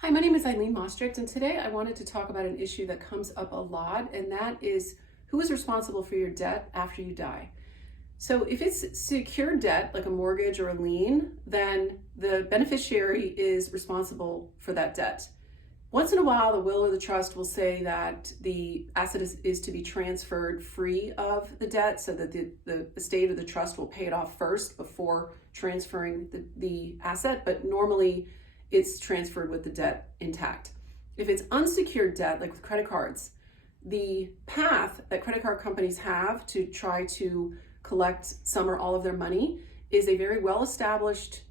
Hi, my name is Eileen Mostricht, and today I wanted to talk about an issue that comes up a lot, and that is who is responsible for your debt after you die. So if it's secured debt, like a mortgage or a lien, then the beneficiary is responsible for that debt. Once in a while, the will or the trust will say that the asset is to be transferred free of the debt, so that the estate or the trust will pay it off first before transferring the asset, but normally it's transferred with the debt intact. If it's unsecured debt, like with credit cards, the path that credit card companies have to try to collect some or all of their money is a very well-established,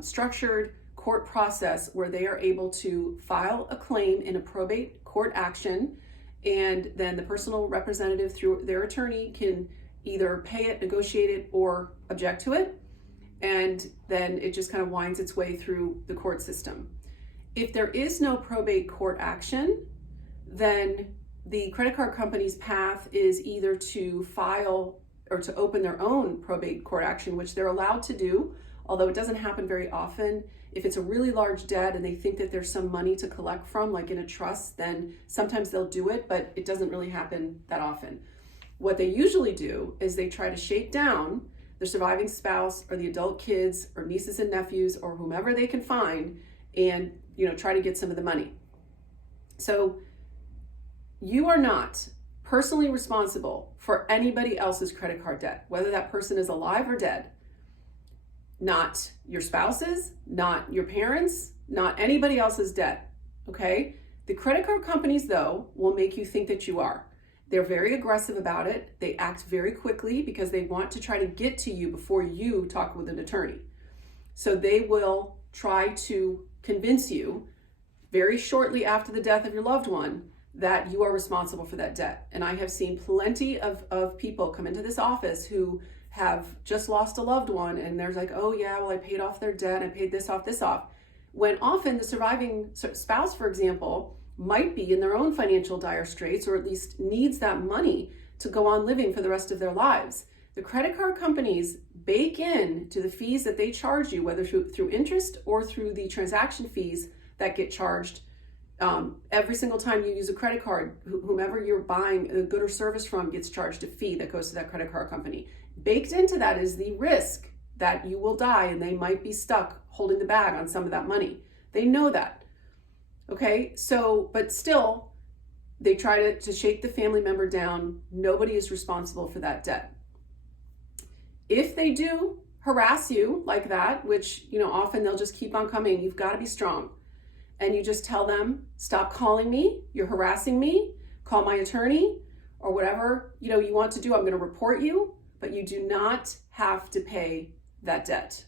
structured court process where they are able to file a claim in a probate court action, and then the personal representative through their attorney can either pay it, negotiate it, or object to it, and then it just kind of winds its way through the court system. If there is no probate court action, then the credit card company's path is either to file or to open their own probate court action, which they're allowed to do, although it doesn't happen very often. If it's a really large debt and they think that there's some money to collect from, like in a trust, then sometimes they'll do it, but it doesn't really happen that often. What they usually do is they try to shake down the surviving spouse or the adult kids or nieces and nephews or whomever they can find, and try to get some of the money. So you are not personally responsible for anybody else's credit card debt, whether that person is alive or dead. Not your spouse's, not your parents', not anybody else's debt, okay? The credit card companies, though, will make you think that you are. They're very aggressive about it. They act very quickly because they want to try to get to you before you talk with an attorney. So they will try to convince you very shortly after the death of your loved one that you are responsible for that debt. And I have seen plenty of people come into this office who have just lost a loved one, and they're like, oh yeah, well I paid off their debt, I paid this off. When often the surviving spouse, for example, might be in their own financial dire straits, or at least needs that money to go on living for the rest of their lives. The credit card companies bake in to the fees that they charge you, whether through interest or through the transaction fees that get charged every single time you use a credit card. Whomever you're buying a good or service from gets charged a fee that goes to that credit card company. Baked into that is the risk that you will die and they might be stuck holding the bag on some of that money. They know that. Okay, so, but still, they try to shake the family member down. Nobody is responsible for that debt. If they do harass you like that, which, often they'll just keep on coming, you've got to be strong. And you just tell them, stop calling me, you're harassing me, call my attorney, or whatever, you want to do. I'm going to report you, but you do not have to pay that debt.